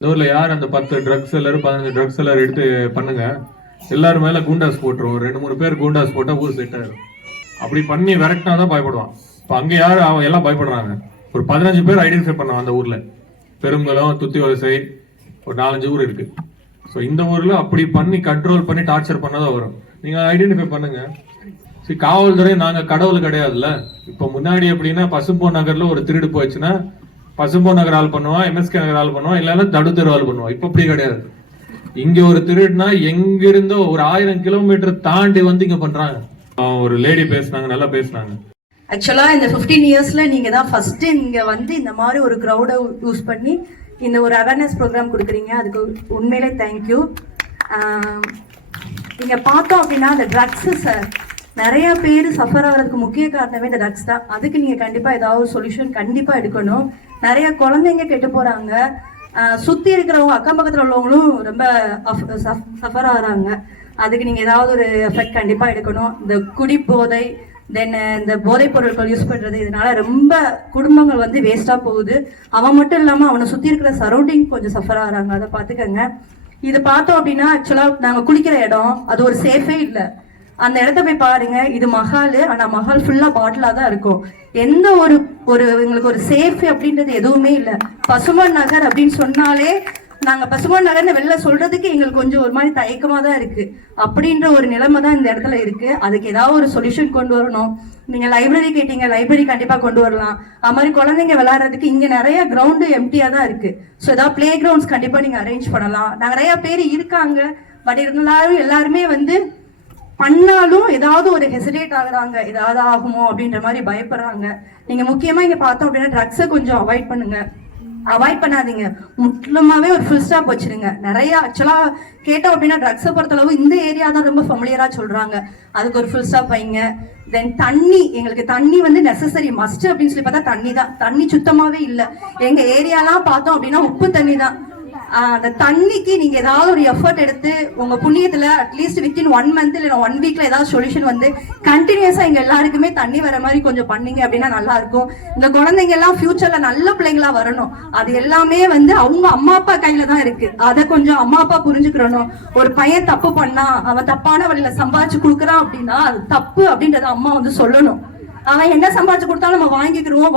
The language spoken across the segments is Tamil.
இந்த ஊர்ல யார் அந்த 10 ட்ரக்ஸ் செல்லர் 15 ட்ரக்ஸ் செல்லர் எடுத்து பண்ணுங்க, எல்லாரும் மேல கூண்டாஸ் போட்டுரும். 2-3 பேர் கூண்டாஸ் போட்டா ஊர் செட் ஆயிடும். அப்படி பண்ணி விரட்டினா தான் பயப்படுவான். இப்ப அங்க யாரு அவன் எல்லாம் பயப்படுறாங்க. ஒரு 15 பேர் ஐடென்டிஃபை பண்ணுவான் அந்த ஊர்ல. பெருங்குளம், துத்தி வலசை, ஒரு 4-5 ஊர் இருக்கு. ஸோ இந்த ஊர்ல அப்படி பண்ணி கண்ட்ரோல் பண்ணி டார்ச்சர் பண்ணாதான் வரும். நீங்க ஐடென்டிஃபை பண்ணுங்க. சரி, காவல்துறை நாங்க கடவுள் கிடையாதுல்ல. இப்ப முன்னாடி எப்படின்னா பசும்பொன் நகர்ல ஒரு திருடு போச்சுன்னா பசும்பொன் நகர் ஆள் பண்ணுவான், எம்எஸ்கே நகர் ஆள் பண்ணுவான், இல்லைன்னா தடுத்தெரு ஆள் பண்ணுவான். இப்ப அப்படி கிடையாது. இங்க ஒரு திருடுனா எங்க இருந்தோ ஒரு 1000 கிலோமீட்டர் தாண்டி வந்து இங்க பண்றாங்க. ஒரு லேடி பேசினாங்க, நல்லா பேசினாங்க. ஆக்சுவலா இந்த 15 இயர்ஸ்ல நீங்க தான் ஃபர்ஸ்ட் இங்க வந்து இந்த மாதிரி ஒரு கிரௌட யூஸ் பண்ணி இந்த ஒரு அவேர்னஸ் ப்ரோக்ராம் கொடுக்குறீங்க. அதுக்கு உண்மையிலே தேங்க்யூ. நீங்க பார்த்தோம் அப்படின்னா இந்த ட்ரக்ஸ் சார் நிறைய பேர் சஃபர் ஆகிறதுக்கு முக்கிய காரணமே இந்த ட்ரக்ஸ் தான். அதுக்கு நீங்க கண்டிப்பா ஏதாவது ஒரு சொல்யூஷன் கண்டிப்பா எடுக்கணும். நிறைய குழந்தைங்க கெட்டு போறாங்க, சுத்தி இருக்கிறவங்க அக்கம் பக்கத்துல உள்ளவங்களும் ரொம்ப சஃபர் ஆகுறாங்க. அதுக்கு நீங்க ஏதாவது ஒரு எஃபெக்ட் கண்டிப்பா எடுக்கணும். இந்த குடி போதை, தென் இந்த போதைப் பொருட்கள் யூஸ் பண்றது, இதனால ரொம்ப குடும்பங்கள் வந்து வேஸ்டா போகுது. அவன் மட்டும் இல்லாம அவனை சுத்தி இருக்கிற சரௌண்டிங் கொஞ்சம் சஃபர் ஆகுறாங்க. அதை பாத்துக்கங்க. இது பார்த்தோம் அப்படின்னா ஆக்சுவலா நாங்க குளிக்கிற இடம் அது ஒரு சேஃபே இல்லை. அந்த இடத்த போய் பாருங்க. இது மஹால், ஆனா மஹால் ஃபுல்லா பாட்டிலா தான் இருக்கும். எந்த ஒரு எங்களுக்கு ஒரு சேஃப் அப்படின்றது எதுவுமே இல்லை. பசும்பொன் நகர் அப்படின்னு சொன்னாலே நாங்க பசும்பொன் நகர்னு வெளில சொல்றதுக்கு எங்களுக்கு கொஞ்சம் ஒரு மாதிரி தயக்கமா தான் இருக்கு. அப்படின்ற ஒரு நிலைமை தான் இந்த இடத்துல இருக்கு. அதுக்கு ஏதாவது ஒரு சொல்யூஷன் கொண்டு வரணும். நீங்க லைப்ரரி கேட்டீங்க, லைப்ரரி கண்டிப்பா கொண்டு வரலாம். அது மாதிரி குழந்தைங்க விளையாடுறதுக்கு இங்க நிறைய கிரவுண்டு எம்டியா தான் இருக்கு. ஸோ ஏதாவது பிளே கிரவுண்ட்ஸ் கண்டிப்பா நீங்க அரேஞ்ச் பண்ணலாம். நிறைய பேர் இருக்காங்க, பட் இருந்தாலும் எல்லாருமே வந்து பண்ணாலும் ஏதாவது ஒரு ஹெசிடேட் ஆகுறாங்க, ஏதாவது ஆகுமோ அப்படின்ற மாதிரி பயப்படுறாங்க. நீங்க முக்கியமா இங்க பார்த்தோம் அப்படின்னா ட்ரக்ஸை கொஞ்சம் அவாய்ட் பண்ணுங்க. அவாய்ட் பண்ணாதீங்க, முற்றிலுமாவே ஒரு ஃபுல் ஸ்டாப் வச்சிருங்க. நிறைய ஆக்சுவலா கேட்டோம் அப்படின்னா ட்ரக்ஸை பொறுத்தளவு இந்த ஏரியா தான் ரொம்ப ஃபெமிலியரா சொல்றாங்க. அதுக்கு ஒரு ஃபுல் ஸ்டாப் வைங்க. தென் தண்ணி, எங்களுக்கு தண்ணி வந்து நெசசரி மஸ்ட் அப்படின்னு சொல்லி பார்த்தா தண்ணி தான். தண்ணி சுத்தமாவே இல்லை. எங்க ஏரியாலாம் பார்த்தோம் அப்படின்னா உப்பு தண்ணி தான். அந்த தண்ணிக்கு நீங்க ஏதாவது ஒரு எஃபர்ட் எடுத்து உங்க புண்ணியத்துல அட்லீஸ்ட் வித்தின் 1 மந்த் இல்ல 1 வீக்ல ஏதாவது சொல்யூஷன் வந்து கண்டினியூஸா எங்க எல்லாருக்குமே தண்ணி வர மாதிரி கொஞ்சம் பண்ணீங்க அப்படின்னா நல்லா இருக்கும். இந்த குழந்தைங்க எல்லாம் ஃபியூச்சர்ல நல்ல பிள்ளைங்களா வரணும். அது எல்லாமே வந்து அவங்க அம்மா அப்பா கையில தான் இருக்கு. அதை கொஞ்சம் அம்மா அப்பா புரிஞ்சுக்கிறணும். ஒரு பையன் தப்பு பண்ணா அவன் தப்பான வழியில சம்பாதிச்சு கொடுக்குறான் அப்படின்னா அது தப்பு அப்படின்றத அம்மா வந்து சொல்லணும். அவன் என்ன சம்பாதிச்சு கொடுத்தாலும் நம்ம வாங்கிக்கிறோம்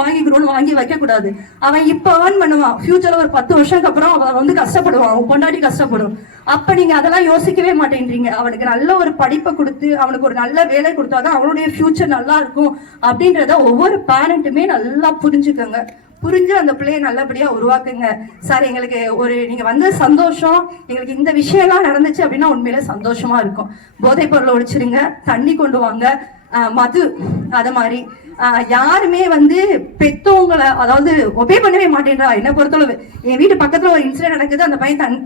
வாங்கி வைக்க கூடாது. அவன் இப்ப ஏர்ன் பண்ணுவான், ஃபியூச்சர்ல ஒரு 10 வருஷத்துக்கு அப்புறம் அவன் வந்து கஷ்டப்படுவான், அவன் பொண்டாட்டி கஷ்டப்படும். அப்ப நீங்க அதெல்லாம் யோசிக்கவே மாட்டேன்றீங்க. அவனுக்கு நல்ல ஒரு படிப்பை கொடுத்து அவனுக்கு ஒரு நல்ல வேலை கொடுத்தாதான் அவனுடைய ஃபியூச்சர் நல்லா இருக்கும் அப்படின்றத ஒவ்வொரு பேரண்ட்டுமே நல்லா புரிஞ்சுக்கோங்க. புரிஞ்சு அந்த பிள்ளைய நல்லபடியா உருவாக்குங்க. சார் எங்களுக்கு ஒரு நீங்க வந்து சந்தோஷம், எங்களுக்கு இந்த விஷயம்லாம் நடந்துச்சு அப்படின்னா உண்மையில சந்தோஷமா இருக்கும். போதைப் பொருளை ஒழிச்சிருங்க, தண்ணி கொண்டு வாங்க, மது, அத மாதிரி யாருமே வந்து பெத்தவங்களை அதாவது ஒபே பண்ணவே மாட்டேன்றா. என்ன பொறுத்தளவு என் வீட்டு பக்கத்துல ஒரு இன்சிடென்ட் நடக்குது. அந்த பையன்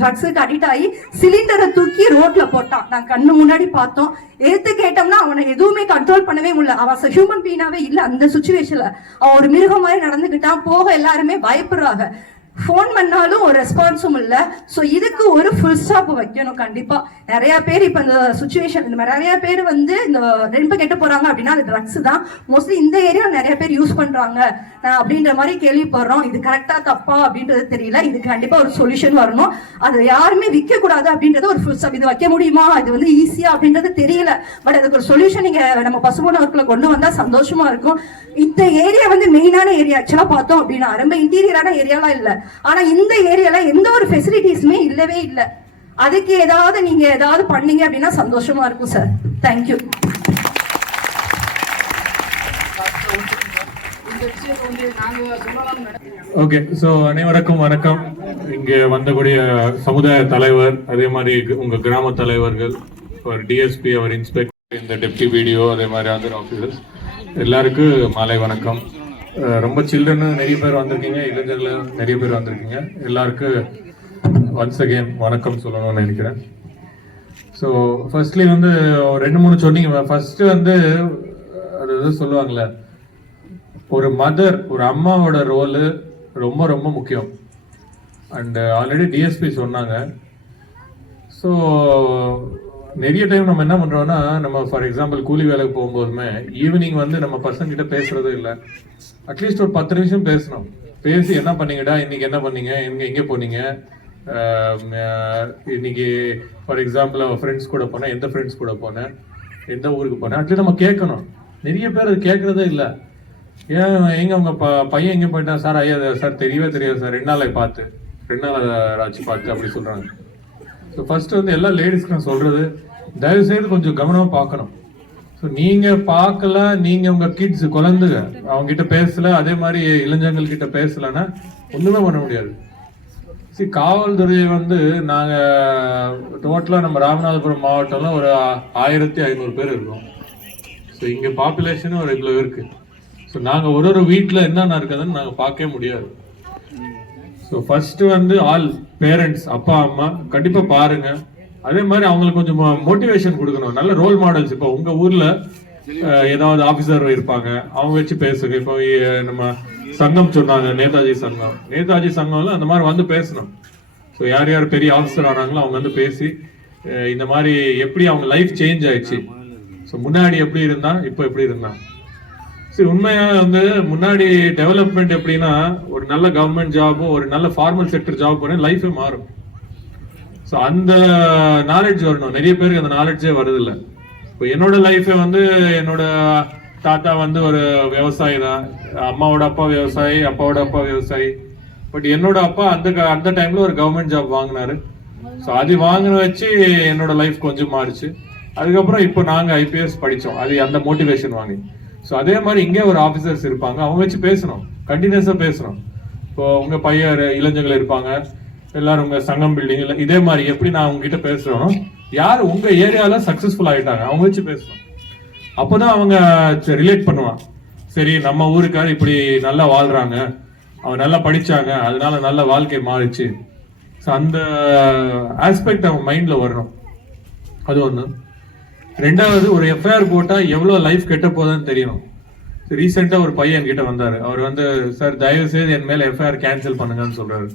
ட்ரக்ஸுக்கு அடிக்ட் ஆகி சிலிண்டரை தூக்கி ரோட்ல போட்டான். நான் கண்ணு முன்னாடி பார்த்தோம். எடுத்து கேட்டோம்னா அவனை எதுவுமே கண்ட்ரோல் பண்ணவே முடியல. அவன் ஹியூமன் பீனாவே இல்லை. அந்த சுச்சுவேஷன்ல அவன் ஒரு மிருகம் மாதிரி நடந்துகிட்டான். போக எல்லாருமே பயப்படுறாங்க. ஃபோன் பண்ணாலும் ஒரு ரெஸ்பான்ஸும் இல்லை. ஸோ இதுக்கு ஒரு ஃபுல் ஸ்டாப் வைக்கணும் கண்டிப்பா. நிறைய பேர் இப்போ இந்த சுச்சுவேஷன் இந்த மாதிரி நிறைய பேர் வந்து இந்த ரெண்டு கெட்டு போறாங்க அப்படின்னா அது ட்ரக்ஸ் தான். மோஸ்ட்லி இந்த ஏரியா நிறைய பேர் யூஸ் பண்றாங்க அப்படின்ற மாதிரி கேள்விப்படுறோம். இது கரெக்டா தப்பா அப்படின்றது தெரியல. இது கண்டிப்பா ஒரு சொல்யூஷன் வரணும். அது யாருமே விற்க கூடாது அப்படின்றது ஒரு ஃபுல் ஸ்டாப். இது வைக்க முடியுமா, இது வந்து ஈஸியா அப்படின்றது தெரியல. பட் அதுக்கு ஒரு சொல்யூஷன் நீங்க நம்ம பசும்பொன் நகர்ல கொண்டு வந்தா சந்தோஷமா இருக்கும். இந்த ஏரியா வந்து மெயினான ஏரியா ஆக்சுவலா பார்த்தோம் அப்படின்னா ரொம்ப இன்டீரியரான ஏரியாலாம் இல்லை. ஆனா இந்த ஏரியால எந்த ஒரு ஃபெசிலிட்டிஸுமே இல்லவே இல்லை. அதுக்கு ஏதாவது நீங்க ஏதாவது பண்ணீங்க அப்படின்னா சந்தோஷமா இருக்கும் சார். தேங்க்யூ. ஓகே, ஸோ அனைவருக்கும் வணக்கம். இங்கே வந்தக்கூடிய சமுதாய தலைவர், அதே மாதிரி உங்க கிராம தலைவர்கள், அவர் டிஎஸ்பி, அவர் இன்ஸ்பெக்டர், இந்த டெப்டி பிடிஓ, அதே மாதிரி அதர் ஆஃபீஸர்ஸ் எல்லாருக்கும் மாலை வணக்கம். ரொம்ப சில்ட்ரனு நிறைய பேர் வந்திருக்கீங்க, இளைஞர்கள் நிறைய பேர் வந்திருக்கீங்க. எல்லாருக்கும் ஒன்ஸ் அகெயின் வணக்கம் சொல்லணும்னு நினைக்கிறேன். ஸோ ஃபர்ஸ்ட்லி வந்து 2-3 சொன்னீங்க. ஃபர்ஸ்ட் வந்து அது சொல்லுவாங்கள்ல, ஒரு மதர், ஒரு அம்மாவோட ரோலு ரொம்ப ரொம்ப முக்கியம். அண்ட் ஆல்ரெடி டிஎஸ்பி சொன்னாங்க. ஸோ நிறைய டைம் நம்ம என்ன பண்றோம்னா, நம்ம ஃபார் எக்ஸாம்பிள் கூலி வேலைக்கு போகும்போதுமே ஈவினிங் வந்து நம்ம பசங்க கிட்ட பேசுறதும் இல்லை. அட்லீஸ்ட் ஒரு 10 நிமிஷம் பேசணும். பேசி என்ன பண்ணீங்கடா, இன்னைக்கு என்ன பண்ணீங்க, எங்கே போனீங்க, இன்னைக்கு ஃபார் எக்ஸாம்பிள் அவன் ஃப்ரெண்ட்ஸ் கூட போனேன், எந்த ஃப்ரெண்ட்ஸ் கூட போனேன், எந்த ஊருக்கு போனேன், அட்லீஸ்ட் நம்ம கேட்கணும். நிறைய பேர் அது கேட்கறதே இல்லை. ஏன் எங்க உங்க பையன் எங்கே போயிட்டான் சார், ஐயா சார் தெரியவே தெரியாது சார், 2 நாளை பார்த்து 2 நாள் ஆச்சு பார்த்து அப்படி சொல்றாங்க. ஸோ ஃபர்ஸ்ட் வந்து எல்லா லேடிஸ்க்கு நான் சொல்றது, தயவு செய்து கொஞ்சம் கவனமா பார்க்கணும். ஸோ நீங்க பார்க்கல, நீங்க உங்க கிட்ஸ் குழந்தைங்க அவங்க கிட்ட பேசல, அதே மாதிரி இளைஞர்கள் கிட்ட பேசலன்னா ஒண்ணுமே பண்ண முடியாது. காவல்துறை வந்து நாங்க டோட்டலா நம்ம ராமநாதபுரம் மாவட்டம்ல ஒரு 1500 பேர் இருக்கோம். ஸோ இங்க பாப்புலேஷனும் ஒரு இவ்வளவு இருக்கு. ஸோ நாங்க ஒரு வீட்டுல என்னென்ன இருக்குதுன்னு நாங்க பார்க்கவே முடியாது. ஸோ ஃபர்ஸ்ட் வந்து ஆல் பேரண்ட்ஸ், அப்பா அம்மா கண்டிப்பா பாருங்க. அதே மாதிரி அவங்களுக்கு கொஞ்சம் மோட்டிவேஷன் கொடுக்கணும், நல்ல ரோல் மாடல்ஸ். இப்போ உங்க ஊர்ல ஏதாவது ஆபீசர் இருப்பாங்க, அவங்க வச்சு பேசுங்க. இப்போ நம்ம சங்கம் சொன்னாங்க, நேதாஜி சங்கம்ல அந்த மாதிரி வந்து பேசணும். ஸோ யார் யார் பெரிய ஆஃபீஸர் ஆனாங்களோ அவங்க வந்து பேசி இந்த மாதிரி எப்படி அவங்க லைஃப் சேஞ்ச் ஆயிடுச்சு, ஸோ முன்னாடி எப்படி இருந்தா இப்போ எப்படி இருந்தா. சரி, உண்மையா வந்து முன்னாடி டெவலப்மெண்ட் எப்படின்னா, ஒரு நல்ல கவர்மெண்ட் ஜாபோ ஒரு நல்ல ஃபார்மல் செக்டர் ஜாப் போனா லைஃபே மாறும். ஸோ அந்த நாலேஜ் வரணும். நிறைய பேருக்கு அந்த நாலேஜே வருதில்லை. இப்போ என்னோட லைஃபே வந்து என்னோட தாத்தா வந்து ஒரு விவசாயி தான், அம்மாவோட அப்பா விவசாயி, அப்பாவோட அப்பா விவசாயி. பட் என்னோட அப்பா அந்த டைம்ல ஒரு கவர்மெண்ட் ஜாப் வாங்கினாரு. ஸோ அது வாங்கின வச்சு என்னோட லைஃப் கொஞ்சம் மாறிச்சு. அதுக்கப்புறம் இப்போ நாங்கள் ஐபிஎஸ் படித்தோம், அது அந்த மோட்டிவேஷன் வாங்கி. ஸோ அதே மாதிரி இங்கே ஒரு ஆஃபீஸர்ஸ் இருப்பாங்க, அவங்க வச்சு பேசணும், கண்டினியூஸாக பேசணும். இப்போ உங்க பையன் இளைஞர்கள் இருப்பாங்க, எல்லாரும் உங்க சங்கம் பில்டிங் இதே மாதிரி எப்படி நான் உங்ககிட்ட பேசுறோம், யார் உங்க ஏரியால சக்சஸ்ஃபுல் ஆயிட்டாங்க அவங்க வச்சு பேசணும். அப்போதான் அவங்க ரிலேட் பண்ணுவான். சரி, நம்ம ஊருக்காரு இப்படி நல்லா வாழ்றாங்க, அவங்க நல்லா படிச்சாங்க, அதனால நல்ல வாழ்க்கை மாறிச்சு. ஸோ அந்த ஆஸ்பெக்ட் அவங்க மைண்ட்ல வரணும். அது ஒண்ணு. ரெண்டாவது, ஒரு எஃப்ஐஆர் போட்டா எவ்வளவு லைஃப் கெட்ட போகுதுன்னு தெரியணும். ரீசெண்டா ஒரு பையன் கிட்ட வந்தாரு. அவர் வந்து, சார் தயவு செய்து என் மேல எஃப்ஐஆர் கேன்சல் பண்ணுங்கன்னு சொல்றாரு.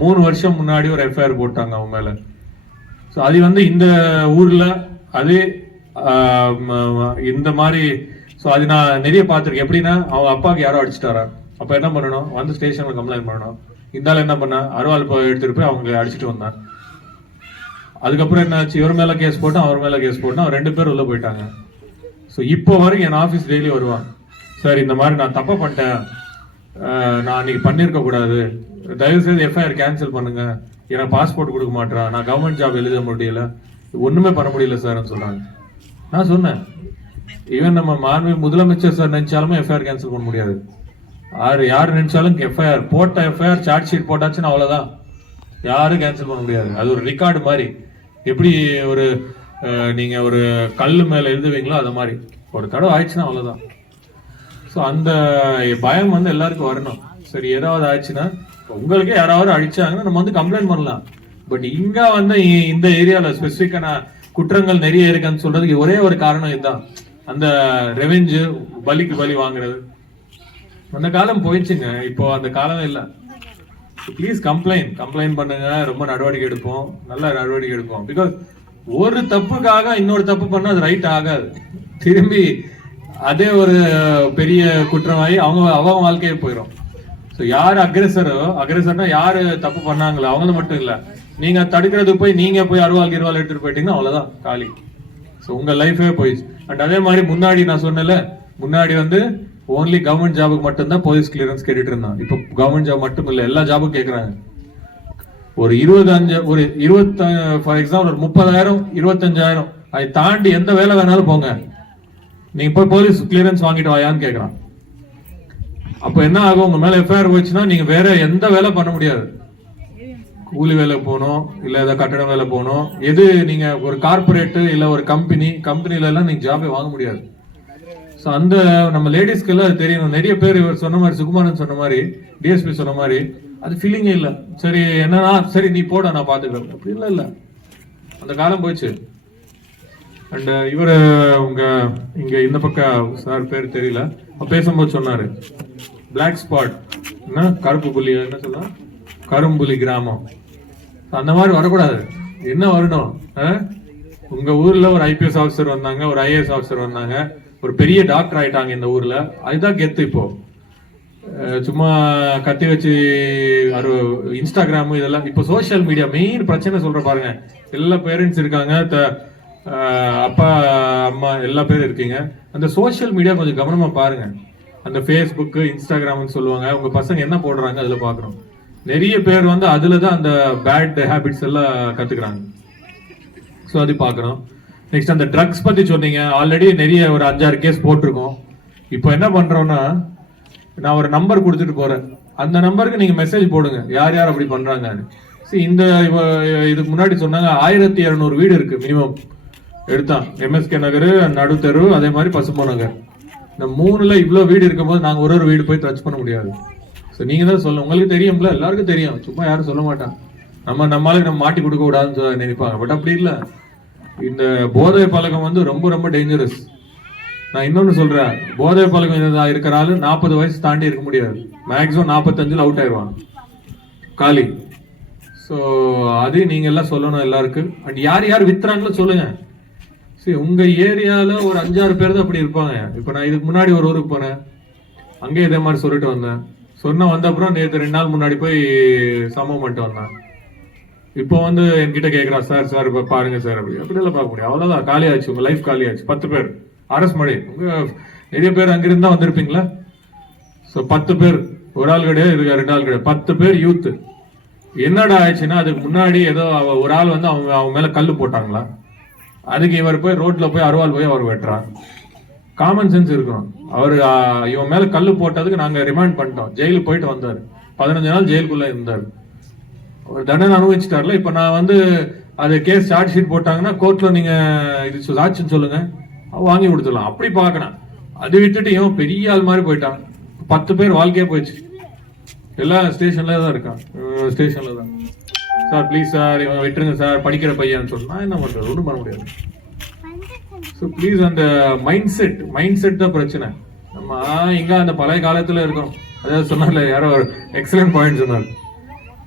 3 வருஷம் முன்னாடி ஒரு எஃப்ஐஆர் போட்டாங்க அவங்க மேல. ஸோ அது வந்து இந்த ஊர்ல அதே இந்த மாதிரி. ஸோ அது நான் நிறைய பார்த்துருக்கேன். எப்படின்னா, அவங்க அப்பாவுக்கு யாரோ அடிச்சுட்டாரா, அப்ப என்ன பண்ணணும், வந்து ஸ்டேஷன்ல கம்ப்ளைண்ட் பண்ணணும். இருந்தாலும் என்ன பண்ண, அருவாள் எடுத்துட்டு போய் அவங்க அடிச்சுட்டு வந்தான். அதுக்கப்புறம் என்ன ஆச்சு, இவர் மேல கேஸ் போட்டோம், அவர் மேல கேஸ் போட்டோம், 2 பேர் உள்ள போயிட்டாங்க. ஸோ இப்போ வரைக்கும் என் ஆஃபீஸ் டெய்லி வருவான், சார் இந்த மாதிரி நான் தப்பா பண்ணிட்டேன், நான் அன்னைக்கு பண்ணியிருக்க கூடாது, தயவு செய்து எஃப்ஐஆர் கேன்சல் பண்ணுங்க, எனக்கு பாஸ்போர்ட் கொடுக்க மாட்டேறான், நான் கவர்மெண்ட் ஜாப் எழுத முடியல, ஒண்ணுமே பண்ண முடியல சார்ன்னு சொல்றாங்க. நான் சொன்னேன், ஈவன் நம்ம மாண்புமிகு முதலமைச்சர் சார் நினைச்சாலுமே எஃப்ஐஆர் கேன்சல் பண்ண முடியாது. யார் நினைச்சாலும் எஃப்ஐஆர் போட்ட எஃப்ஐஆர் சார்ஜ் ஷீட் போட்டாச்சுன்னா அவ்வளவுதான், யாரும் கேன்சல் பண்ண முடியாது. அது ஒரு ரெக்கார்டு மாதிரி. எப்படி ஒரு நீங்க ஒரு கல் மேல எழுதுவீங்களோ அது மாதிரி ஒரு தடவை ஆயிடுச்சுன்னா அவ்வளவுதான். ஸோ அந்த பயம் வந்து எல்லாருக்கும் வரணும். சரி, ஏதாவது ஆயிடுச்சுன்னா, உங்களுக்கே யாராவது அடிச்சாங்கன்னா நம்ம வந்து கம்ப்ளைண்ட் பண்ணலாம். பட் இங்க வந்து இந்த ஏரியால ஸ்பெசிபிக்கான குற்றங்கள் நிறைய இருக்குன்னு சொல்றதுக்கு ஒரே ஒரு காரணம் இதுதான், அந்த ரெவெஞ்சு, பலிக்கு பலி வாங்குறது. அந்த காலம் போயிடுச்சுங்க, இப்போ அந்த காலம் இல்லை. ப்ளீஸ் கம்ப்ளைண்ட் பண்ணுங்க, ரொம்ப நடவடிக்கை எடுப்போம், நல்ல நடவடிக்கை எடுப்போம். பிகாஸ் ஒரு தப்புக்காக இன்னொரு தப்பு பண்ணா அது ரைட் ஆகாது. திரும்பி அதே ஒரு பெரிய குற்றமாயி அவங்க வாழ்க்கையே போயிடும். ஸோ யார் அக்ரெசர்னா யாரு தப்பு பண்ணாங்களோ அவங்க மட்டும் இல்ல, நீங்க தடுக்கிறது போய் நீங்க போய் அருவாள் எடுத்துட்டு போயிட்டீங்கன்னா அவ்வளவுதான் காலி. ஸோ உங்க லைஃபே போயிடுச்சு. அண்ட் அதே மாதிரி முன்னாடி நான் சொன்னல, முன்னாடி வந்து ஓன்லி கவர்மெண்ட் ஜாபுக்கு மட்டும்தான் போலீஸ் கிளியரன்ஸ் கேட்டுட்டு இருந்தான். இப்போ கவர்மெண்ட் ஜாப் மட்டும் இல்ல, எல்லா ஜாபும் கேட்கறாங்க. ஒரு 20 ஃபார் எக்ஸாம்பிள் ஒரு 30,000 25,000 அதை தாண்டி எந்த வேலை வேணாலும் போங்க, நீங்க போய் போலீஸ் கிளியரன்ஸ் வாங்கிட்டு வாயான்னு கேட்கறான். அப்ப என்ன ஆகும், உங்க மேல எஃப்ஐஆர் போச்சுன்னா நீங்க வேற எந்த வேலை பண்ண முடியாது. கூலி வேலை போகணும், இல்ல ஏதாவது கட்டட வேலை போகணும், எது நீங்க ஒரு கார்பரேட் இல்ல ஒரு கம்பெனில எல்லாம் நீங்க ஜாபே வாங்க முடியாது. ஸோ அந்த நம்ம லேடிஸ்க்கு எல்லாம் அது தெரியணும். நிறைய பேர் இவர் சொன்ன மாதிரி, சுகுமாரன் சொன்ன மாதிரி, டிஎஸ்பி சொன்ன மாதிரி, அது ஃபீலிங்கே இல்லை. சரி என்னன்னா, சரி நீ போட நான் பாத்துக்கிறேன், அப்படி இல்ல, அந்த காலம் போயிடுச்சு. அண்ட் இவர் உங்க இங்க இந்த பக்கம் சார் பேர் தெரியல, பேசும்போது சொன்னாரு பிளாக் ஸ்பாட், என்ன கருப்பு புலி, என்ன சொல்ல கரும்புலி கிராமம், அந்த மாதிரி வரக்கூடாது. என்ன வரணும், உங்க ஊர்ல ஒரு ஐபிஎஸ் ஆஃபீஸர் வந்தாங்க, ஒரு ஐஏஎஸ் ஆஃபீஸர் வந்தாங்க, ஒரு பெரிய டாக்டர் ஆயிட்டாங்க இந்த ஊர்ல, அதுதான் கெத்து. இப்போ சும்மா கத்தி வச்சு இன்ஸ்டாகிராமு இதெல்லாம் இப்போ சோஷியல் மீடியா மெயின் பிரச்சனை சொல்ற பாருங்க. எல்லா பேரண்ட்ஸ் இருக்காங்க, அப்பா அம்மா எல்லா பேரும் இருக்கீங்க. அந்த சோஷியல் மீடியா கொஞ்சம் கவனமா பாருங்க. அந்த ஃபேஸ்புக் இன்ஸ்டாகிராம்னு சொல்லுவாங்க, உங்க பசங்க என்ன போடுறாங்க அதுல பாக்குறோம். நிறைய பேர் வந்து அதுலதான் அந்த பேட் ஹேபிட்ஸ் எல்லாம் கத்துக்கிறாங்க. ஸோ அது பார்க்கணும். நெக்ஸ்ட் அந்த ட்ரக்ஸ் பத்தி சொன்னீங்க. ஆல்ரெடி நிறைய ஒரு 5-6 கேஸ் போட்டிருக்கோம். இப்போ என்ன பண்றோம்னா, நான் ஒரு நம்பர் கொடுத்துட்டு போறேன், அந்த நம்பருக்கு நீங்க மெசேஜ் போடுங்க யார் யார் அப்படி பண்றாங்க. இந்த இதுக்கு முன்னாடி சொன்னாங்க 1200 வீடு இருக்கு மினிமம் எடுத்தான். MSK நகர், நடுத்தெரு, அதே மாதிரி பசும்பொன் நகர். இந்த 3ல இவ்வளவு வீடு இருக்கும்போது நாங்க ஒரு வீடு போய் டச் பண்ண முடியாது. ஸோ நீங்க தான் சொல்லுங்க, உங்களுக்கு தெரியும்ல, எல்லாருக்கும் தெரியும், சும்மா யாரும் சொல்ல மாட்டாங்க. நம்மளுக்கு நம்ம மாட்டி கொடுக்க கூடாதுன்னு நினைப்பாங்க. பட் அப்படி இல்லை. இந்த போதை பழக்கம் வந்து ரொம்ப ரொம்ப டேஞ்சரஸ். நான் இன்னொன்னு சொல்றேன், போதை பழக்கம் இருக்கிற ஆளு 40 வயசு தாண்டி இருக்க முடியாது. மேக்ஸிமம் 45 அவுட் ஆயிடுவான், காலி. ஸோ அது நீங்க எல்லாம் சொல்லணும் எல்லாருக்கும். அண்ட் யார் யார் வித்துறாங்களோ சொல்லுங்க. சரி, உங்க ஏரியால ஒரு 5-6 பேர் தான் அப்படி இருப்பாங்க. இப்போ நான் இதுக்கு முன்னாடி ஒரு ஊருக்கு போனேன், அங்கேயே இதே மாதிரி சொல்லிட்டு வந்தேன். வந்த அப்புறம் நேற்று 2 நாள் முன்னாடி போய் சம்பவம் பண்ணிட்டு வந்தேன். இப்போ வந்து என்கிட்ட கேட்குறா, சார் இப்போ பாருங்க சார், அப்படியெல்லாம் பார்க்க முடியும். அவ்வளோதான், காலியாச்சு, உங்க லைஃப் காலியாச்சு. 10 பேர் அரசு மழை. உங்க நிறைய பேர் அங்கிருந்து தான் வந்திருப்பீங்களா? ஸோ 10 பேர், ஒரு ஆள் கிடையாது, இதுக்கு 2 ஆள் கிடையாது, 10 பேர் யூத்து. என்னடா ஆயிடுச்சுன்னா, அதுக்கு முன்னாடி ஏதோ ஒரு ஆள் வந்து அவங்க மேல கல்லு போட்டாங்களா, அதுக்கு இவர் போய் ரோட்ல போய் அருவாள் போய் அவர் வெட்டுறான். காமன் சென்ஸ் இருக்கணும். அவர் இவன் மேல கல்லு போட்டதுக்கு நாங்க ரிமாண்ட் பண்ணிட்டோம், ஜெயிலுக்கு போயிட்டு வந்தாரு, 15 நாள் ஜெயிலுக்குள்ள இருந்தாரு, தண்டனை அனுபவிச்சுட்டார்ல. இப்ப நான் வந்து அது கேஸ் சார்ஜ் ஷீட் போட்டாங்கன்னா கோர்ட்ல நீங்க இது சாட்சின்னு சொல்லுங்க, வாங்கி கொடுத்துடலாம். அப்படி பார்க்கணும். அது விட்டுட்டு இவன் பெரிய ஆள் மாதிரி போயிட்டான். 10 பேர் வாழ்க்கையே போயிடுச்சு. எல்லாம் ஸ்டேஷன்ல தான் இருக்கான், ஸ்டேஷன்ல தான். சார் ப்ளீஸ் சார், இவங்க விட்டுருங்க சார், படிக்கிற பையன் சொன்னா என்ன பண்றது, ஒன்றும் பண்ண முடியாது. ஸோ ப்ளீஸ், அந்த மைண்ட் செட் தான் பிரச்சனை. நம்ம இங்க அந்த பழைய காலத்துல இருக்கோம். அதாவது சொன்னார்ல யாரோ ஒரு எக்ஸலன்ட் பாயிண்ட் சொன்னார்,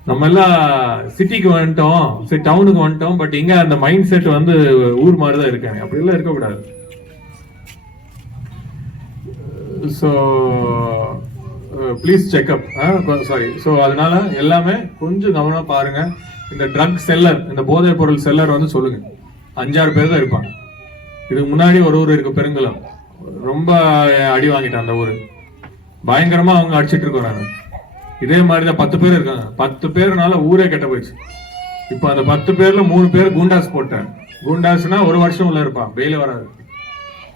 நம்ம எல்லாம் சிட்டிக்கு வந்துட்டோம், சரி டவுனுக்கு வந்துட்டோம், பட் இங்க அந்த மைண்ட் செட் வந்து ஊர் மாதிரி தான் இருக்காங்க. அப்படி எல்லாம் இருக்கக்கூடாது. So please checkup. Sorry. So அதனால எல்லாமே கொஞ்சம் கவனமா பாருங்க. இந்த ட்ரக் செல்லர், இந்த போதைப் பொருள் செல்லர் வந்து சொல்லுங்க, 5-6 பேர் தான் இருப்பாங்க. இதுக்கு முன்னாடி ஒரு ஊர் இருக்கு பெருங்குளம், ரொம்ப அடி வாங்கிட்டான் அந்த ஊரு, பயங்கரமா அவங்க அடிச்சிட்டு இருக்கோம். நாங்க இதே மாதிரிதான் 10 பேர் இருக்காங்க. 10 பேர்னால ஊரே கெட்ட போயிடுச்சு. இப்ப அந்த 10 பேர்ல 3 பேர் குண்டாஸ் போட்டேன். குண்டாஸ்னா 1 வருஷம் உள்ள இருப்பான், வெயில வராது.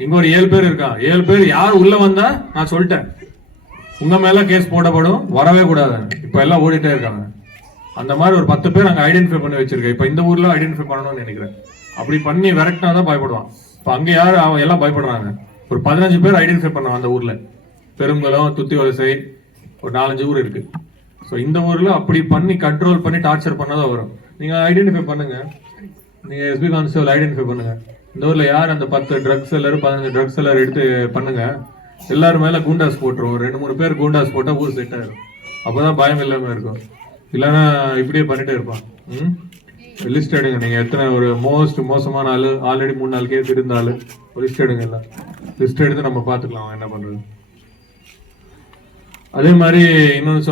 இங்க ஒரு 7 பேர் இருக்கான். 7 பேர் யார் உள்ள வந்தா நான் சொல்லிட்டேன், உங்க மேல கேஸ் போடப்படும், வரவே கூடாது. இப்ப எல்லாம் ஓடிட்டே இருக்காங்க. அந்த மாதிரி ஒரு 10 பேர் அங்க ஐடென்டிஃபை பண்ணி வச்சிருக்கேன். இப்ப இந்த ஊர்ல ஐடென்டிஃபை பண்ணணும்னு நினைக்கிறேன். அப்படி பண்ணி விரட்டினா தான் பயப்படுவான். இப்ப அங்க யாரு அவன் எல்லாம் பயப்படுறாங்க. ஒரு 15 பேர் ஐடென்டிஃபை பண்ணுவான் அந்த ஊர்ல. பெருங்குளம், துத்தி வலசை, ஒரு 4-5 ஊர் இருக்கு. ஸோ இந்த ஊர்ல அப்படி பண்ணி கண்ட்ரோல் பண்ணி டார்ச்சர் பண்ணாதான் வரும். நீங்க ஐடென்டிஃபை பண்ணுங்க, நீங்க எஸ்பி கான்ஸ்டபிள் ஐடென்டிஃபை பண்ணுங்க. இந்த ஊர்ல யார் அந்த 10 ட்ரக்ஸ் செல்லர் 15 ட்ரக்ஸ் செல்லர் எடுத்து பண்ணுங்க. எல்லாரும் மேல கூண்டாஸ் போட்டுருவோம். 2-3 பேர் கூண்டாஸ் போட்டா ஊர் செட் ஆயிடும். அப்பதான் பயம் இல்லாம இருக்கும். இல்லைன்னா இப்படியே பண்ணிட்டே இருப்பான். லிஸ்ட் எடுங்க. நீங்க எத்தனை ஒரு மோசமான ஆளு, ஆல்ரெடி 3-4 கேஸ் இருந்தாலும் லிஸ்ட் எடுங்க. எல்லாம் லிஸ்ட் எடுத்து நம்ம பாத்துக்கலாம் என்ன பண்றது. அதே மாதிரி இன்னொன்னு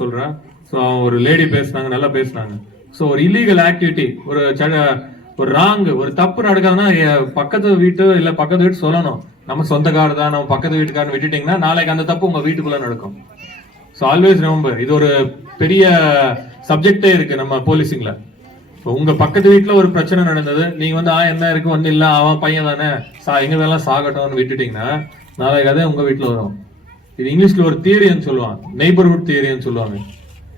சொல்றேன். ஸோ ஒரு லேடி பேசினாங்க, நல்லா பேசினாங்க. ஸோ ஒரு இல்லீகல் ஆக்டிவிட்டி, ஒரு ராங், ஒரு தப்பு நடக்காதுன்னா பக்கத்து வீட்டு இல்ல பக்கத்து வீட்டு சொல்லணும், நம்ம சொந்தக்காரர் தான், நம்ம பக்கத்து வீட்டுக்காரன் விட்டுட்டீங்கன்னா நாளைக்கு அந்த தப்பு உங்க வீட்டுக்குள்ள நடக்கும். ஸோ ஆல்வேஸ் ரிமெம்பர், இது ஒரு பெரிய சப்ஜெக்டே இருக்கு நம்ம போலீசிங்ல. உங்க பக்கத்து வீட்டுல ஒரு பிரச்சனை நடந்தது, நீங்க வந்து என்ன இருக்கு ஒண்ணு இல்ல, அவன் பையன் தானே எங்கதெல்லாம் சாகட்டும்னு விட்டுட்டீங்கன்னா நாளைக்கு அதே உங்க வீட்டுல வரும். இது இங்கிலீஷ்ல ஒரு தியரின்னு சொல்லுவாங்க, நெய்பர்ஹுட் தியரின்னு சொல்லுவாங்க.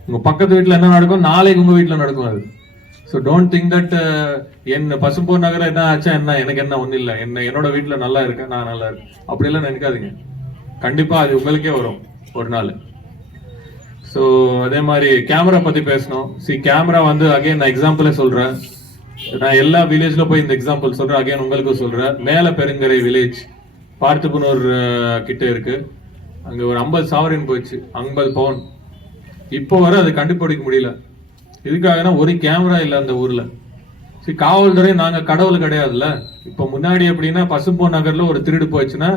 உங்க பக்கத்து வீட்டுல என்ன நடக்கும் நாளைக்கு உங்க வீட்டுல நடக்கும் அது. ஸோ டோன்ட் திங்க் தட் என்ன பசும்பொன் நகரம் என்ன ஆச்சா என்ன, எனக்கு என்ன ஒண்ணு இல்ல, என்னோட வீட்டுல நல்லா இருக்கேன், நான் நல்லா இருக்கேன், அப்படி எல்லாம் நினைக்காதீங்க. கண்டிப்பா அது உங்களுக்கே வரும் ஒரு நாள். ஸோ அதே மாதிரி கேமரா பத்தி பேசணும். கேமரா வந்து அகைன் நான் எக்ஸாம்பிளே சொல்றேன். நான் எல்லா வில்லேஜ்ல போய் இந்த எக்ஸாம்பிள் சொல்றேன், அகைன் உங்களுக்கும் சொல்றேன். மேல பெருங்கரை வில்லேஜ் பார்த்துப்புனூர் கிட்ட இருக்கு. அங்க ஒரு 50 சாவரின் போயிடுச்சு, 50 பவுன். இப்போ வர அது கண்டுபிடிக்க முடியல. இதுக்காகனா ஒரு கேமரா இல்ல அந்த ஊர்ல. காவல்துறை நாங்க கடவுள் கிடையாதுல்ல. இப்ப முன்னாடி எப்படின்னா பசும்பொன் நகர்ல ஒரு திருடு போயிடுச்சுன்னா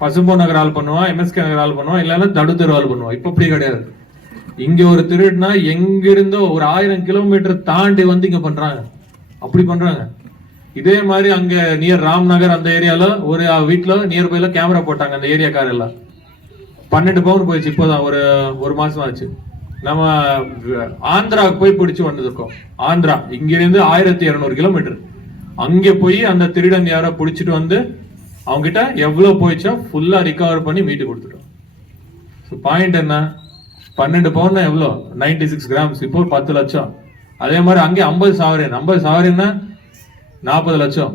பசும்பொன் நகர் ஆள் பண்ணுவான், எம்எஸ்கே நகர் ஆள் பண்ணுவான், இல்லைன்னா தடுத்தெரு ஆள் பண்ணுவான். இப்ப அப்படி கிடையாது. இங்க ஒரு திருடுனா எங்கிருந்தோ ஒரு 1000 கிலோமீட்டர் தாண்டி வந்து இங்க பண்றாங்க. அப்படி பண்றாங்க. இதே மாதிரி அங்க நியர் ராம் நகர் அந்த ஏரியால ஒரு வீட்டுல நியர்பைல கேமரா போட்டாங்க. அந்த ஏரியாக்கார எல்லாம் 12 பவுன் போயிடுச்சு. இப்போதான் ஒரு மாசம் ஆச்சு. நம்ம ஆந்திராவுக்கு போய் பிடிச்சு வந்திருக்கோம். ஆந்திரா இங்கிருந்து 1200 கிலோமீட்டர். அங்க போய் அந்த திருடன் யாரோ பிடிச்சிட்டு வந்து அவங்க கிட்ட எவ்வளவு போயிச்சோ ஃபுல்லா ரிகவர் பண்ணி மீட்டு கொடுத்துட்டோம். பாயிண்ட் என்ன, 12 பவுன் எவ்வளோ, 96 கிராம்ஸ். இப்போ 10 லட்சம். அதே மாதிரி அங்கே 50 சாவரின்னா 40 லட்சம்.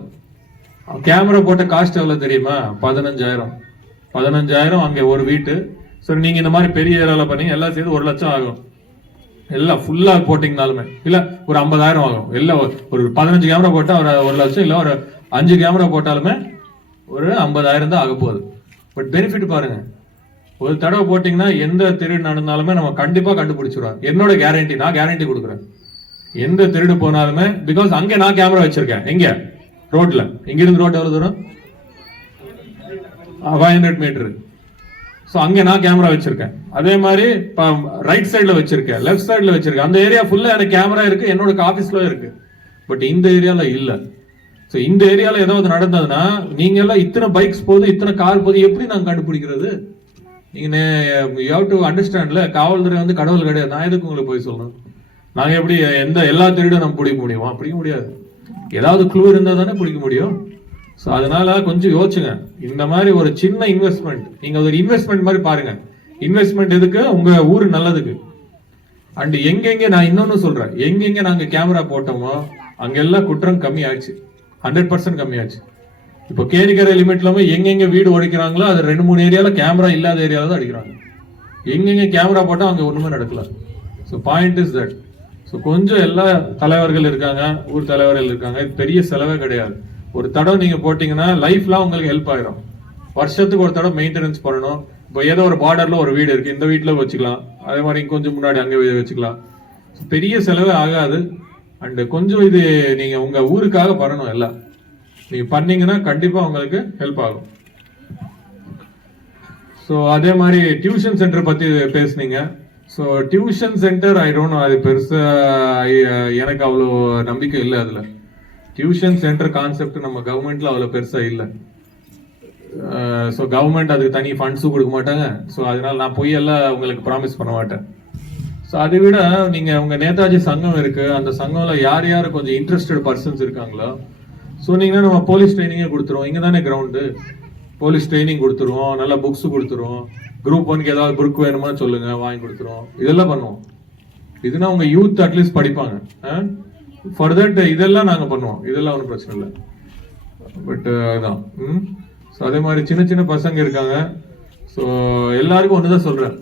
கேமரா போட்ட காஸ்ட் எவ்வளவு தெரியுமா? 15,000 அங்கே ஒரு வீட்டு. சரி, நீங்க இந்த மாதிரி பெரிய ஏரியாவில் பண்ணி எல்லாம் சேர்த்து 1 லட்சம் ஆகும். எல்லாம் ஃபுல்லா போட்டிங்கனாலுமே இல்ல ஒரு 50,000 ஆகும். எல்லாம் ஒரு 15 கேமரா போட்டா ஒரு 1 லட்சம், இல்ல ஒரு 5 கேமரா போட்டாலுமே ஒரு 50,000 தான் ஆக போகுது. பட் பெனிஃபிட் பாருங்க, ஒரு தடவை போட்டீங்கன்னா எந்த திருடு நடந்தாலுமே நம்ம கண்டிப்பா கண்டுபிடிச்சிருவோம். என்னோட கேரண்டி, நான் கேரண்டி கொடுக்குறேன். எந்த திருடு போனாலுமே, பிகாஸ் அங்க நான் கேமரா வச்சிருக்கேன். எங்க ரோட்ல, இங்கிருந்து ரோட் எவ்வளவு தூரம், 500 மீட்டர். சோ அங்க நான் கேமரா வச்சிருக்கேன். அதே மாதிரி ரைட் சைட்ல வச்சிருக்கேன், லெஃப்ட் சைட்ல வச்சிருக்கேன். அந்த ஏரியா ஃபுல்லா எனக்கு கேமரா இருக்கு, என்னோட ஆபீஸ்ல இருக்கு. பட் இந்த ஏரியால இல்ல. சோ இந்த ஏரியால ஏதாவது நடந்ததுன்னா நீங்க எல்லாம் இத்தனை பைக்ஸ் போகுது, இத்தனை கார் போகுது, எப்படி நாங்க கண்டுபிடிக்கிறது? நீங்க யூ ஹேவ் டு அண்டர்ஸ்டாண்ட்ல, காவல்துறை வந்து கடவுள் கிடையாது. நான் எதுக்கு உங்களுக்கு போய் சொல்லணும்? நாங்க எப்படி எல்லா திருடும் நம்ம பிடிக்க முடியுமா? பிடிக்க முடியாது. ஏதாவது க்ளூ இருந்தா தானே பிடிக்க முடியும். ஸோ அதனால கொஞ்சம் யோசிச்சுங்க. இந்த மாதிரி ஒரு சின்ன இன்வெஸ்ட்மெண்ட், நீங்க ஒரு இன்வெஸ்ட்மெண்ட் மாதிரி பாருங்க. இன்வெஸ்ட்மெண்ட் எதுக்கு? உங்க ஊர் நல்லதுக்கு. அண்ட் எங்கெங்க, நான் இன்னொன்னு சொல்றேன், எங்கெங்க நாங்க கேமரா போட்டோமோ அங்கெல்லாம் குற்றம் கம்மி ஆயிடுச்சு. 100% கம்மி ஆச்சு. இப்போ கேரிக்கரை லிமிட்ல எங்கெங்க வீடு உடைக்கிறாங்களோ அது 2-3 ஏரியால கேமரா இல்லாத ஏரியால தான் அடிக்கிறாங்க. எங்கெங்க கேமரா போட்டா அங்க ஒண்ணுமே நடக்கல. So point is that. So கொஞ்சம் எல்லா தலைவர்கள் இருக்காங்க, ஊர் தலைவர்கள் இருக்காங்க. இது பெரிய செலவே கிடையாது. ஒரு தடவை நீங்க போட்டீங்கன்னா லைஃப்லாம் உங்களுக்கு ஹெல்ப் ஆயிரும். வருஷத்துக்கு ஒரு தடவை மெயின்டெனன்ஸ் பண்ணணும். இப்போ ஏதோ ஒரு பார்டர்ல ஒரு வீடு இருக்கு, இந்த வீட்டுல வச்சுக்கலாம். அதே மாதிரி கொஞ்சம் முன்னாடி அங்கே வச்சுக்கலாம். பெரிய செலவே ஆகாது. அண்ட் கொஞ்சம் இது நீங்க உங்க ஊருக்காக பண்ணணும். எல்லாம் நீங்க பண்ணீங்கன்னா கண்டிப்பா உங்களுக்கு ஹெல்ப் ஆகும். ஸோ அதே மாதிரி டியூஷன் சென்டர் பத்தி பேசுனீங்க. So tuition centre I don't know, அது பெருசா எனக்கு அவ்வளோ நம்பிக்கை இல்லை அதுல. டியூஷன் சென்டர் கான்செப்ட் நம்ம கவர்மெண்ட்ல அவ்வளோ பெருசா இல்லை. ஸோ கவர்மெண்ட் அதுக்கு தனி ஃபண்ட்ஸும் கொடுக்க மாட்டாங்க. ஸோ அதனால நான் போய் எல்லாம் உங்களுக்கு ப்ராமிஸ் பண்ண மாட்டேன். ஸோ அதை விட நீங்க உங்க நேதாஜி சங்கம் இருக்கு, அந்த சங்கம்ல யார் யார் கொஞ்சம் இன்ட்ரெஸ்டட் பர்சன்ஸ் இருக்காங்களோ சொன்னீங்கன்னா நம்ம போலீஸ் ட்ரைனிங்கே கொடுத்துருவோம். இங்க தானே கிரவுண்டு, போலீஸ் ட்ரைனிங் கொடுத்துருவோம், நல்லா புக்ஸ் கொடுத்துருவோம். குரூப் 1க்கு ஏதாவது புக் வேணுமா சொல்லுங்க, வாங்கி கொடுத்துருவோம். இதெல்லாம் பண்ணுவோம். இதுனா உங்க யூத் அட்லீஸ்ட் படிப்பாங்க. ஃபார் தட் இதெல்லாம் நாங்க பண்ணுவோம். இதெல்லாம் ஒன்றும் பிரச்சனை இல்லை. பட் அதான். ஸோ அதே மாதிரி சின்ன சின்ன பசங்க இருக்காங்க. ஸோ எல்லாருக்கும் ஒண்ணுதான் சொல்றேன்,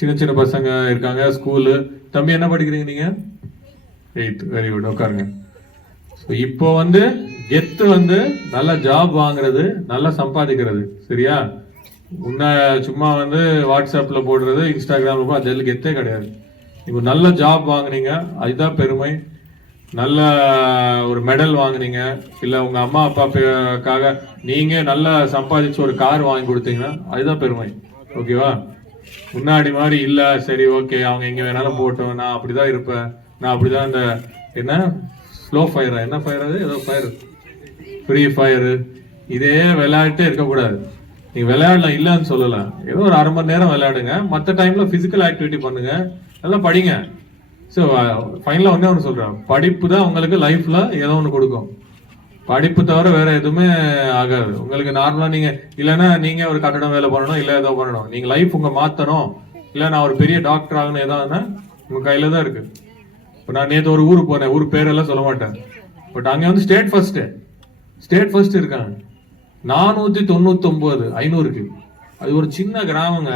சின்ன சின்ன பசங்க இருக்காங்க. ஸ்கூலு. தம்பி என்ன படிக்கிறீங்க நீங்க? 8th. வெரி குட், உட்காருங்க. இப்போ கெத்து நல்ல ஜாப் வாங்குறது, நல்லா சம்பாதிக்கிறது. சரியா? உன்ன சும்மா வாட்ஸ்அப்ல போடுறது, இன்ஸ்டாகிராம்ல அதில் கெத்தே கிடையாது. இப்போ நல்ல ஜாப் வாங்குனீங்க, அதுதான் பெருமை. நல்ல ஒரு மெடல் வாங்குனீங்க, இல்ல உங்க அம்மா அப்பாக்காக நீங்க நல்லா சம்பாதிச்சு ஒரு கார் வாங்கி கொடுத்தீங்கன்னா அதுதான் பெருமை. ஓகேவா? முன்னாடி மாதிரி இல்ல, சரி ஓகே அவங்க எங்க வேணாலும் போட்டோம், நான் அப்படிதான் இருப்பேன், நான் அப்படிதான் இந்த என்ன ஸ்லோ ஃபயர், என்ன ஃபயர், அது ஏதோ ஃபயர், ஃப்ரீ ஃபயர், இதே விளையாட்டே இருக்கக்கூடாது. நீங்க விளையாடலாம், இல்லன்னு சொல்லலாம். ஏதோ ஒரு 1/2 மணி நேரம் விளையாடுங்க, மற்ற டைம்ல பிசிக்கல் ஆக்டிவிட்டி பண்ணுங்க, நல்லா படிங்க. ஸோ ஃபைனலா ஒன்று சொல்றேன், படிப்பு தான் உங்களுக்கு லைஃப்ல ஏதோ ஒன்று கொடுக்கும். படிப்பு தவிர வேற எதுவுமே ஆகாது உங்களுக்கு. நார்மலா நீங்க இல்லைன்னா நீங்க ஒரு கட்டடம் வேலை பண்ணணும், இல்ல ஏதோ பண்ணணும். நீங்க லைஃப் உங்க மாத்தணும், இல்ல நான் ஒரு பெரிய டாக்டர் ஆகணும், ஏதாவதுன்னா உங்க கையில தான் இருக்கு. இப்போ நான் நேற்று ஒரு ஊருக்கு போனேன், ஊர் பேரெல்லாம் சொல்ல மாட்டேன். பட் அங்க ஸ்டேட் ஃபர்ஸ்ட் இருக்காங்க. 499 500க்கு. அது ஒரு சின்ன கிராமங்க.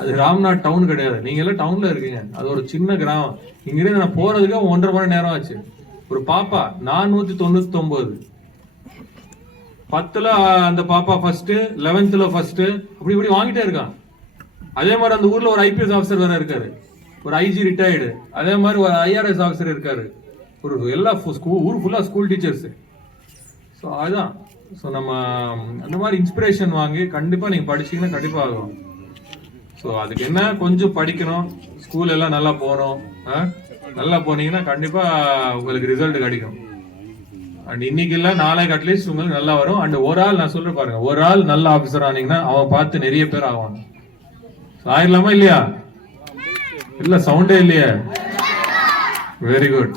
அது ராம்நாத் டவுன் கிடையாது. நீங்க எல்லாம் டவுன்ல இருக்கீங்க, அது ஒரு சின்ன கிராமம். இங்கிருந்து நான் போறதுக்கு 1.5 மணி நேரம் ஆச்சு. ஒரு பாப்பா 499. 10ல அந்த பாப்பா ஃபர்ஸ்ட், 11th ஃபர்ஸ்ட், அப்படி இப்படி வாங்கிட்டே இருக்கான். அதே மாதிரி அந்த ஊர்ல ஒரு IPS ஆஃபீஸர் வேற இருக்காரு, ஒரு IG ரிட்டையர்டு. அதே மாதிரி ஒரு IRS ஆஃபீஸர் இருக்காரு. ஒரு எல்லா ஊர் ஃபுல்லா ஸ்கூல் டீச்சர்ஸ். ஸோ அதுதான் ஸோ நம்ம அந்த மாதிரி இன்ஸ்பிரேஷன் வாங்கி கண்டிப்பா நீங்க படிச்சீங்கன்னா கண்டிப்பா ஆகும். ஸோ அதுக்கு என்ன, கொஞ்சம் படிக்கணும், ஸ்கூல் எல்லாம் நல்லா போகணும். நல்லா போனீங்கன்னா கண்டிப்பா உங்களுக்கு ரிசல்ட் கிடைக்கும். அண்ட் இன்னைக்கு இல்ல நாளைக்கு அட்லீஸ்ட் உங்களுக்கு நல்லா வரும். அண்ட் ஒரு ஆள் நான் சொல்றேன் பாருங்க, ஒரு ஆள் நல்ல ஆபீசர் ஆனீங்கன்னா அவன் பார்த்து நிறைய பேர் ஆவாங்க. ஆயிரலாமா இல்லையா? இல்ல சவுண்டே இல்லையா? Very good.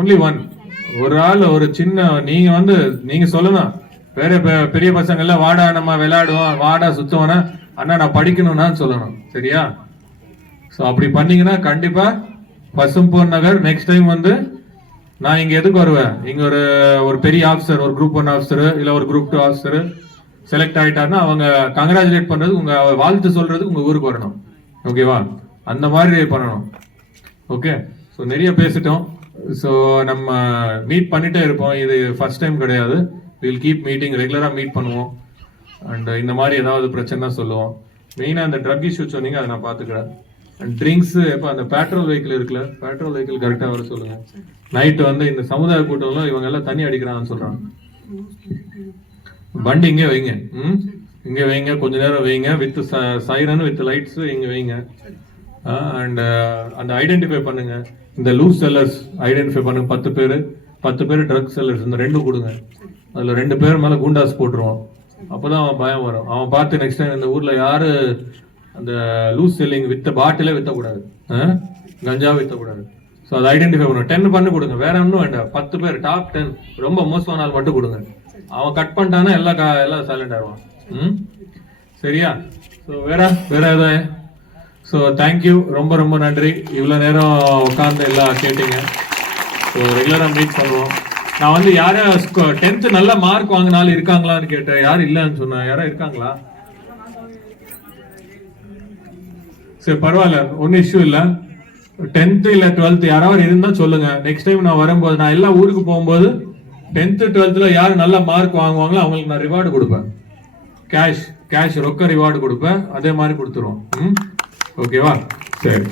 Only one. ஒரு ஆள், ஒரு சின்ன, நீங்க சொல்லணும். பெரிய பசங்க எல்லாம் வாடா நம்ம விளையாடுவோம், வாடா சுத்துவோம்னா அண்ணா நான் படிக்கணும்னா சொல்லணும். சரியா? ஸோ அப்படி பண்ணீங்கன்னா கண்டிப்பா பசும்பொன் நகர் நெக்ஸ்ட் டைம் நான் இங்க எதுக்கு வருவேன், இங்க ஒரு பெரிய ஆஃபீஸர், ஒரு குரூப் 1 ஆஃபீஸர் இல்ல ஒரு குரூப் 2 ஆஃபீஸர் செலக்ட் ஆயிட்டாருன்னா அவங்க கங்க்ராச்சுலேட் பண்றது, உங்க வாழ்த்து சொல்றது உங்க ஊருக்கு வரணும். ஓகேவா? அந்த மாதிரி பண்ணணும். ஓகே. ஸோ நிறைய பேசிட்டோம். ஸோ நம்ம மீட் பண்ணிட்டே இருப்போம். இது ஃபர்ஸ்ட் டைம் கிடையாது. வில் கீப் மீட்டிங், ரெகுலரா மீட் பண்ணுவோம். அண்ட் இந்த மாதிரி ஏதாவது பிரச்சனை சொல்லுவோம். மெயினா அந்த ட்ரக் இஷ்யூ சொன்னீங்க, அதை நான் பாத்துக்கிறேன். அண்ட் ட்ரிங்க்ஸ், இப்போ அந்த பெட்ரோல் வெஹிக்கிள் இருக்குல்ல, பெட்ரோல் வெஹிக்கிள் கரெக்டா வர சொல்லுங்க. நைட்டு இந்த சமுதாய கூட்டம்ல இவங்க எல்லாம் தண்ணி அடிக்கிறாங்கன்னு சொல்றாங்க. வண்டி இங்கே வைங்க, இங்க வைங்க, கொஞ்ச நேரம் வைங்க, வித் சைரன் வித் லைட்ஸ் இங்க வைங்க. அண்ட் அந்த ஐடென்டிஃபை பண்ணுங்க. இந்த லூஸ் செல்லர்ஸ் ஐடென்டிஃபை பண்ணுங்க. 10 பேர் ட்ரக் செல்லர்ஸ், இந்த 2 கொடுங்க. அதுல 2 பேர் மேல குண்டாஸ் போட்டுருவோம். அப்பதான் அவன் பயம் வரும். அவன் பார்த்து நெக்ஸ்ட் டைம் இந்த ஊர்ல யாரு அந்த லூஸ் செல்லிங் வித்த பாட்டிலே வித்தக்கூடாது, கஞ்சா வித்தக்கூடாது. ஸோ அதை ஐடென்டிஃபை பண்ணுங்க. 10 பண்ணி கொடுங்க, வேற ஒன்றும் வேண்டாம். 10 பேர் டாப் 10 ரொம்ப மோசமான ஆள் மட்டும் கொடுங்க. அவன் கட் பண்ணிட்டானா எல்லாம் சைலண்ட் ஆயிடுவான். சரியா? ஸோ வேற ஏதாவது? ஸோ தேங்க்யூ, ரொம்ப நன்றி. இவ்வளோ நேரம் உட்காந்து எல்லாம் கேட்டீங்க. ஸோ ரெகுலராக மீட் பண்ணுவோம். நான் யாரா 10th நல்ல மார்க் வாங்கினாலும் இருக்காங்களான்னு கேட்டேன். யாரும் இல்லைன்னு சொன்னா. யாரா இருக்காங்களா? சரி பரவாயில்ல, ஒன்னும் இஷ்யூ இல்லை. 10th இல்ல 12th யாராவது இருந்தா சொல்லுங்க. நெக்ஸ்ட் டைம் நான் வரும்போது, நான் எல்லா ஊருக்கு போகும்போது 10th 12th யாரு நல்ல மார்க் வாங்குவாங்களோ அவங்களுக்கு நான் ரிவார்டு கொடுப்பேன். கேஷ் ரொக்க ரிவார்டு கொடுப்பேன். அதே மாதிரி கொடுத்துருவோம். ஓகேவா? சரி.